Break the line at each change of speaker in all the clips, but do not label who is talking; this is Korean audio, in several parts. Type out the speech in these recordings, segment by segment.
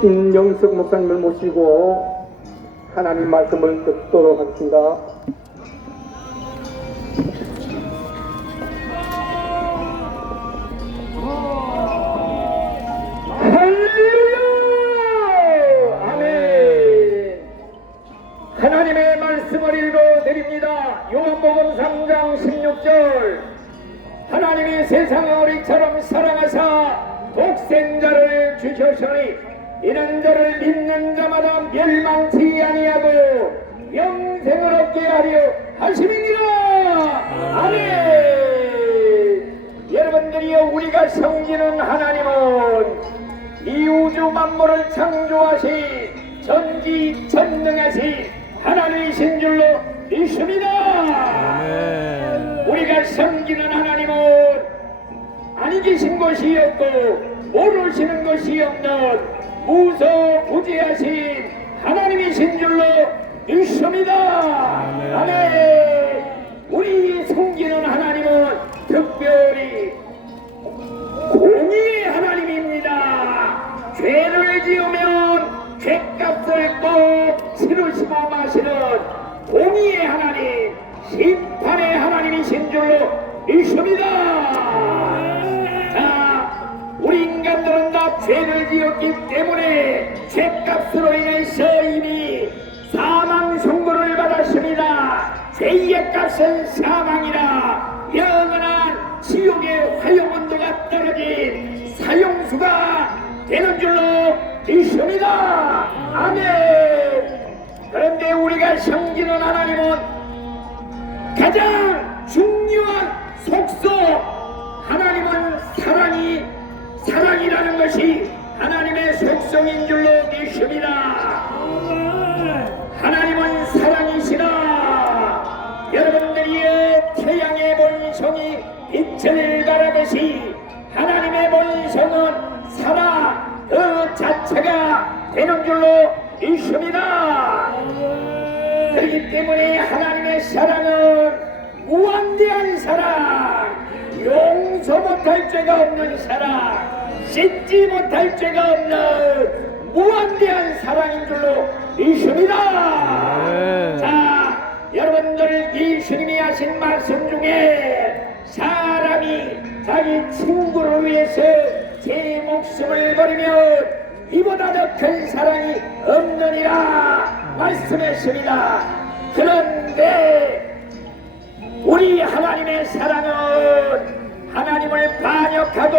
김영석 목사님을 모시고 하나님 말씀을 듣도록 하겠습니다. 하나님의 말씀을 읽어 드립니다. 요한복음 3장 16절 하나님이 세상을 이처럼 사랑하사 독생자를 주셨으니 이는 저를 믿는 자마다 멸망치 아니하고 영생을 얻게 하려 하심이니라. 아멘. 여러분들이여 우리가 섬기는 하나님은 이 우주 만물을 창조하신 전지 전능하신 하나님이신 줄로 믿습니다. 우리가 섬기는 하나님은 아니 계신 것이 없고 모르시는 것이 없는 무소부지하신 하나님이신 줄로 믿습니다. 아멘. 우리 섬기는 하나님은 특별히 공의의 하나님입니다. 죄를 지으면 죄값을 꼭 치르시고 마시는 공의의 하나님, 심판의 하나님이신 줄로 믿습니다. 다 죄를 지었기 때문에 죄값으로 인해서 이미 사망 선고를 받았습니다. 죄의 값은 사망이라 영원한 지옥의 화영원도가 떨어진 사형수가 되는 줄로 믿습니다. 아멘. 그런데 우리가 섬기는 하나님은 가장 중요한 속소 하나님은 사랑이 사랑이라는 것이 하나님의 속성인 줄로 믿습니다. 하나님은 사랑이시라. 여러분들이 태양의 본성이 빛을 발하듯이 하나님의 본성은 사랑 그 자체가 되는 줄로 믿습니다. 그렇기 때문에 하나님의 사랑은 무한대한 사랑, 용서 못할 죄가 없는 사랑, 씻지 못할 죄가 없는 무한대한 사랑인 줄로 믿습니다.
네.
자, 여러분들 예수님이 하신 말씀 중에 사람이 자기 친구를 위해서 제 목숨을 버리면 이보다 더 큰 사랑이 없느니라 말씀했습니다. 그런데 우리 하나님의 사랑은 하나님을 반역하고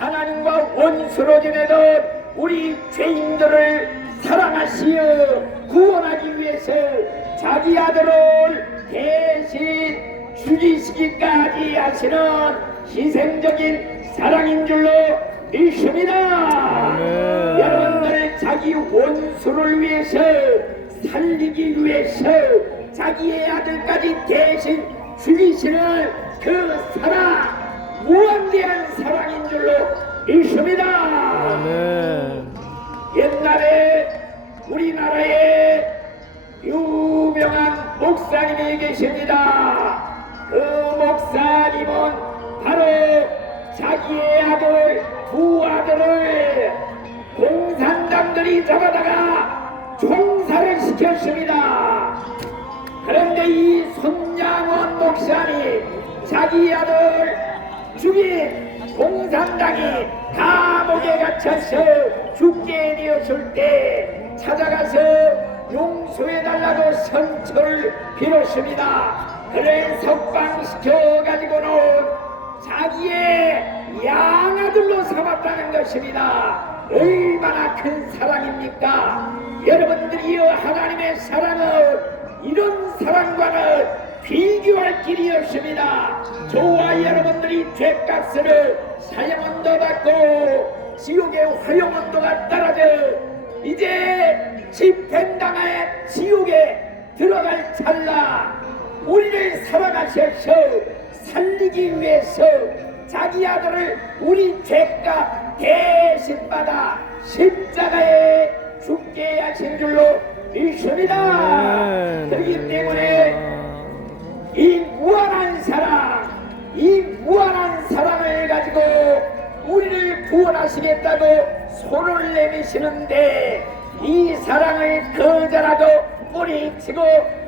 하나님과 원수로 지내던 우리 죄인들을 사랑하시어 구원하기 위해서 자기 아들을 대신 죽이시기까지 하시는 희생적인 사랑인 줄로 믿습니다.
아멘.
여러분들 자기 원수를 위해서 살리기 위해서 자기의 아들까지 대신 죽이시는 그 사랑 무한대한 사랑인 믿습니다.
아멘.
옛날에 우리나라에 유명한 목사님이 계십니다. 그 목사님은 바로 자기의 아들 두 아들을 공산당들이 잡아다가 총살을 시켰습니다. 그런데 이 손양원 목사님 자기 아들 죽인 공산당이 감옥에 갇혀서 죽게 되었을 때 찾아가서 용서해달라고 선처를 빌었습니다. 그를 석방시켜가지고는 자기의 양아들로 삼았다는 것입니다. 얼마나 큰 사랑입니까? 여러분들이여 하나님의 사랑은 이런 사랑과는 비교할 길이 없습니다. 저와 여러분들이 죄값을 사형원도 받고 지옥의 화영원도가 떨어져 이제 집행당하의 지옥에 들어갈 찰나 우리를 사랑하셔서 살리기 위해서 자기 아들을 우리 죄값 대신 받아 십자가에 죽게 하신 줄로 믿습니다. 그렇기 때문에 이 무한한 사랑, 이 무한한 사랑을 가지고 우리를 구원하시겠다고 손을 내미시는데 이 사랑을 거절하고 뿌리치고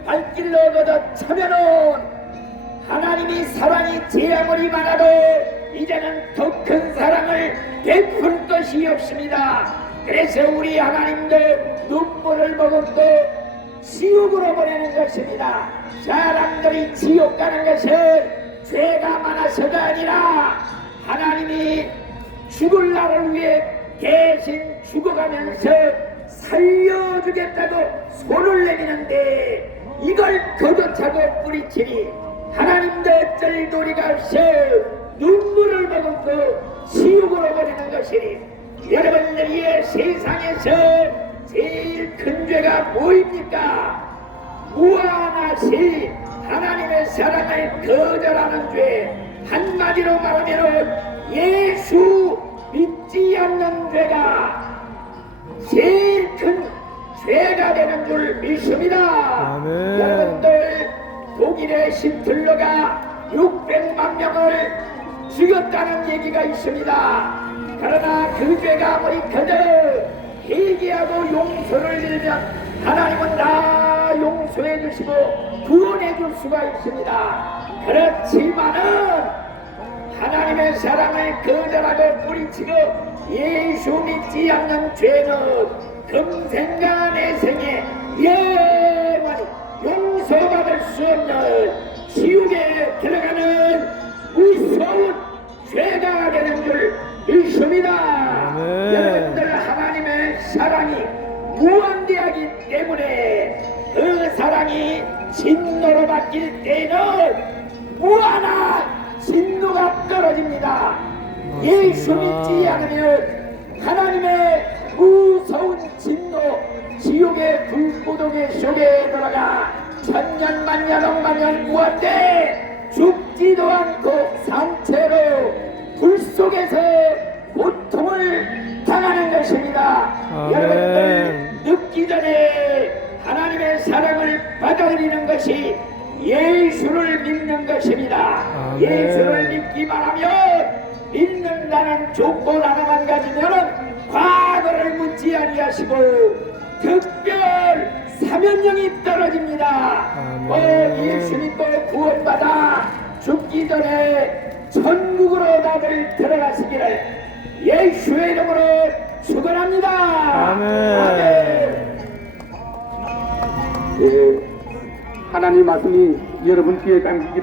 발길로 걷어 차면은 하나님이 사랑이 재앙으로 많아도 이제는 더 큰 사랑을 베풀 것이 없습니다. 그래서 우리 하나님도 눈물을 머금고 지옥으로 보내는 것입니다. 사람들이 지옥 가는 것은 죄가 많아서가 아니라 하나님이 죽을 날을 위해 대신 죽어가면서 살려주겠다고 손을 내미는데 이걸 거둬차고 뿌리치니 하나님도 어쩔 도리가 없어 눈물을 머금고 지옥으로 보내는 것이니 여러분들이 세상에서 제일 큰 죄가 뭐입니까? 무한하신 하나님의 사랑을 거절하는 죄 한마디로 말하면 예수 믿지 않는 죄가 제일 큰 죄가 되는 줄 믿습니다.
아멘.
여러분들 독일의 신틀러가 600만 명을 죽였다는 얘기가 있습니다. 그러나 그 죄가 아무리 커도 회개하고 용서를 빌면 하나님은 다 용서해 주시고 구원해 줄 수가 있습니다. 그렇지만은 하나님의 사랑을 거절하고 뿌리치고 예수 믿지 않는 죄는 금생과 내생에 영원히 용서받을 수 없는 지옥에 들어가는 진노가 떨어집니다. 예수 믿지 않으면 하나님의 무서운 진노 지옥의 불구덩이 속에 들어가 천년 만년 억만년 무한대 죽지도 않고 상태로 불 속에서 고통을 당하는 것입니다.
아멘.
여러분들 늦기 전에 하나님의 사랑을 받아들이는 것이 예수를 믿는 것입니다.
아멘.
예수를 믿기만 하면 믿는다는 조건 하나만 가지면 과거를 묻지 아니하시고 특별 사면령이 떨어집니다.
아멘.
어, 예수 믿고 구원받아 죽기 전에 천국으로 다들 들어가시기를 예수의 이름으로 축원합니다.
아멘.
예,
하나님 말씀이 여러분 귀에 감기기를